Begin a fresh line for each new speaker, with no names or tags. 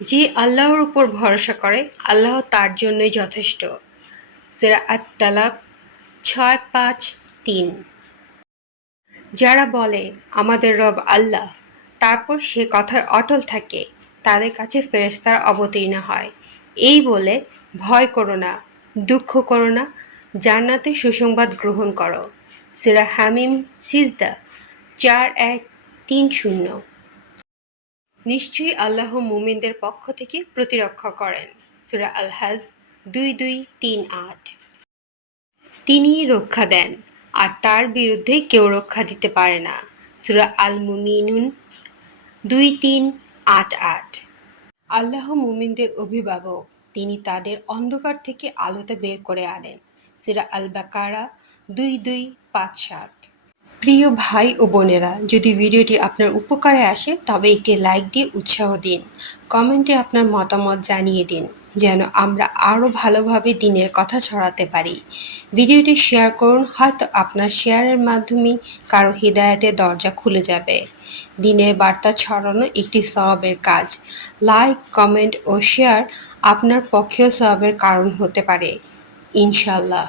যে আল্লাহর উপর ভরসা করে, আল্লাহ তার জন্যই যথেষ্ট। সেরা আত তালাক ছয় পাঁচ তিন। যারা বলে, আমাদের রব আল্লাহ তারপর সে কথায় অটল থাকে, তাদের কাছে ফেরেশতারা অবতীর্ণ হয়। এই বলে, ভয় করো না, দুঃখ করো না, জান্নাতে সুসংবাদ গ্রহণ করো। সেরা হামিম সিজদা চার এক তিন শূন্য। নিশ্চয়ই আল্লাহ মুমিনদের পক্ষ থেকে প্রতিরক্ষা করেন। সুরা আলহাজ দুই দুই তিন আট। তিনিই রক্ষা দেন, আর তার বিরুদ্ধে কেউ রক্ষা দিতে পারে না। সুরা আল মুমিনুন দুই তিন আট আট। আল্লাহ মুমিনদের অভিভাবক, তিনি তাদের অন্ধকার থেকে আলোতে বের করে আনেন। সিরা আল বাকারা দুই দুই পাঁচ সাত। প্রিয় ভাই ও বোনেরা, যদি ভিডিওটি আপনার উপকারে আসে, তবে একটি লাইক দিয়ে উৎসাহ দিন। কমেন্টে আপনার মতামত জানিয়ে দিন, যেন আমরা আরও ভালোভাবে দিনের কথা ছড়াতে পারি। ভিডিওটি শেয়ার করুন, হয়তো আপনার শেয়ারের মাধ্যমে কারও হৃদায়তের দরজা খুলে যাবে। দিনের বার্তা ছড়ানো একটি সওয়াবের কাজ। লাইক, কমেন্ট ও শেয়ার আপনার পক্ষেও সওয়াবের কারণ হতে পারে। ইনশাল্লাহ